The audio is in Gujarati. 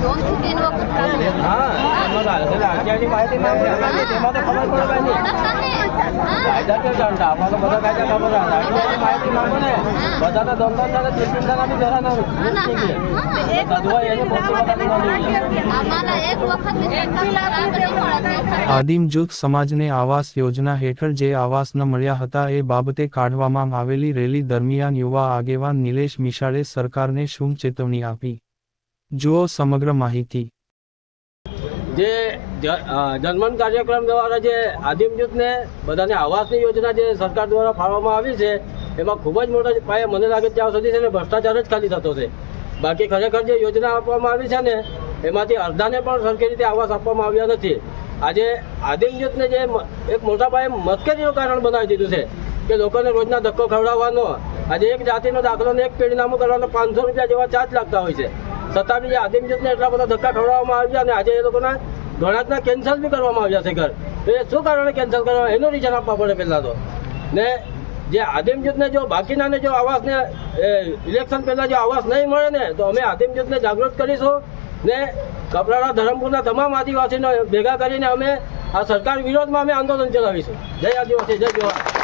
दोन થી तीन વખત કાઢી. હા એમાં તો એટલે અત્યારની માહિતી ના મળે ને, તેમાં તો ખબર પડે ભાઈ ઓળખતા ને? હા. કાયદા કે જાણતા આપણને બધા કાયદા ખબર હતા આટલી બધી માહિતી માંગો ને બધાના દમ દમ ના ત્રીસ મિનિટના બી જરા ના ના, ના, હા. કદવા એને પોતે બધાની નોંધણી આમાંના એક વખત બી સરકાર લાભ નહીં મળે તે ખરેખર આદિમ જૂથ સમાજને આવાસ યોજના હેઠળ જે આવાસ ન મળ્યા હતા એ બાબતે કાઢવામાં આવેલી રેલી દરમિયાન યુવા આગેવાન નિલેશ મિશાળે સરકારને શું ચેતવણી આપી જુઓ સમગ્ર માહિતી. જે જનમન કાર્યક્રમ દ્વારા જે આદિમ જૂથને બધાને આવાસની યોજના જે સરકાર દ્વારા ફાળવવામાં આવી છે, એમાં ખૂબ જ મોટા પાયે મને લાગે ત્યાં સુધી છે ને ભ્રષ્ટાચાર જ ખાલી થતો છે. બાકી ખરેખર જે યોજના આપવામાં આવી છે ને, એમાંથી અડધાને પણ સરખી રીતે આવાસ આપવામાં આવ્યા નથી. આજે આદિમ જૂથને જે એક મોટા પાયે મશ્કરીનું કારણ બનાવી દીધું છે કે લોકોને રોજના ધક્કો ખવડાવવાનો. આજે એક જાતિનો દાખલો ને એક પેઢીનામું કરવાનો પાંચસો રૂપિયા જેવા ચાર્જ લાગતા હોય છે. છતાં બી આદિમ જૂથને એટલા બધા ધક્કા ખવડાવવામાં આવ્યા અને આજે એ લોકોના ઘણાના કેન્સલ બી કરવામાં આવ્યા છે ઘર. તો એ શું કારણે કેન્સલ કરવા એનું રીઝન આપવા પડે પહેલાં તો. ને જે આદિમ જૂથને જો બાકીનાને જો આવાસને ઇલેક્શન પહેલાં જો આવાસ નહીં મળે ને, તો અમે આદિમ જૂથને જાગૃત કરીશું. ને કપરાડા, ધરમપુરના તમામ આદિવાસીને ભેગા કરીને અમે આ સરકાર વિરોધમાં અમે આંદોલન ચલાવીશું. જય આદિવાસી, જય જવાહર